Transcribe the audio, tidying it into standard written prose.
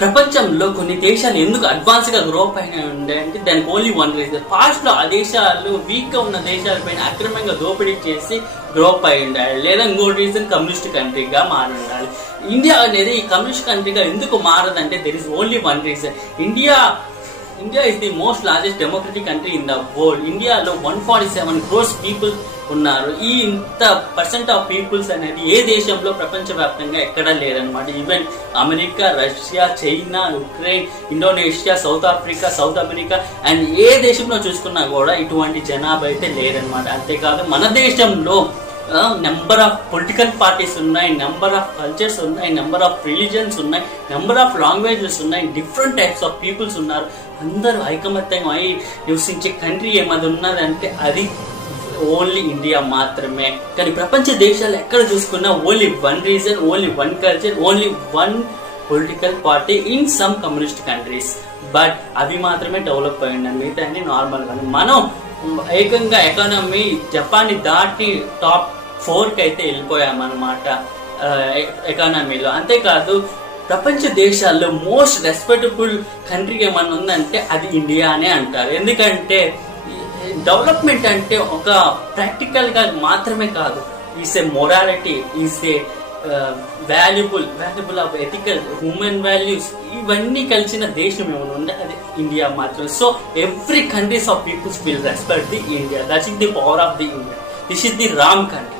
ప్రపంచంలో కొన్ని దేశాలు ఎందుకు అడ్వాన్స్ గా గ్రో అయిన ఉండే అంటే దానికి ఓన్లీ వన్ రీజన్. పాస్ట్ లో ఆ దేశాలు వీక్ గా ఉన్న దేశాలపైన అక్రమంగా దోపిడీ చేసి గ్రో అయి ఉండాలి, లేదా ఇంకో రీజన్ కమ్యూనిస్ట్ కంట్రీగా మారి ఉండాలి. ఇండియా అనేది ఈ కమ్యూనిస్ట్ కంట్రీగా ఎందుకు మారదంటే there is only one reason. India is the most largest democratic country in the world. ఇండియాలో 147 crores పీపుల్ ఉన్నారు. ఈ ఇంత పర్సెంట్ ఆఫ్ పీపుల్స్ అనేది ఏ దేశంలో ప్రపంచవ్యాప్తంగా ఎక్కడా లేదనమాట. Even America, Russia, China, Ukraine, Indonesia, South Africa, South America and ఏ దేశంలో చూసుకున్నా కూడా ఇటువంటి జనాభా అయితే లేదనమాట. అంతేకాదు మన దేశంలో నెంబర్ ఆఫ్ పొలిటికల్ పార్టీస్ ఉన్నాయి, నెంబర్ ఆఫ్ కల్చర్స్ ఉన్నాయి, నెంబర్ ఆఫ్ రిలీజన్స్ ఉన్నాయి, నెంబర్ ఆఫ్ లాంగ్వేజెస్ ఉన్నాయి, డిఫరెంట్ టైప్స్ ఆఫ్ పీపుల్స్ ఉన్నారు. అందరూ ఐకమత్యంగా అయి నివసించే కంట్రీ ఏమది ఉన్నదంటే అది ఓన్లీ ఇండియా మాత్రమే. కానీ ప్రపంచ దేశాలు ఎక్కడ చూసుకున్నా only one reason, only one culture, only one political party in some communist countries. But అవి మాత్రమే డెవలప్ అయ్యింది, మిగతా అన్ని నార్మల్ గా. మనం ఏకంగా ఎకానమీ జపాన్ దాటి టాప్ 4కి అయితే వెళ్ళిపోయామన్నమాట ఎకానమీలో. అంతేకాదు ప్రపంచ దేశాల్లో మోస్ట్ రెస్పెక్టబుల్ కంట్రీ ఏమన్నా ఉందంటే అది ఇండియా అనే అంటారు. ఎందుకంటే డెవలప్మెంట్ అంటే ఒక ప్రాక్టికల్ గా మాత్రమే కాదు, is a morality, is a valuable of ethical human values, ఇవన్నీ కలిసిన దేశం ఏమైనా ఉంటే అది ఇండియా మాత్రమే. So every countries of peoples will respect the India. That's is the power of the India. This is the Ram country.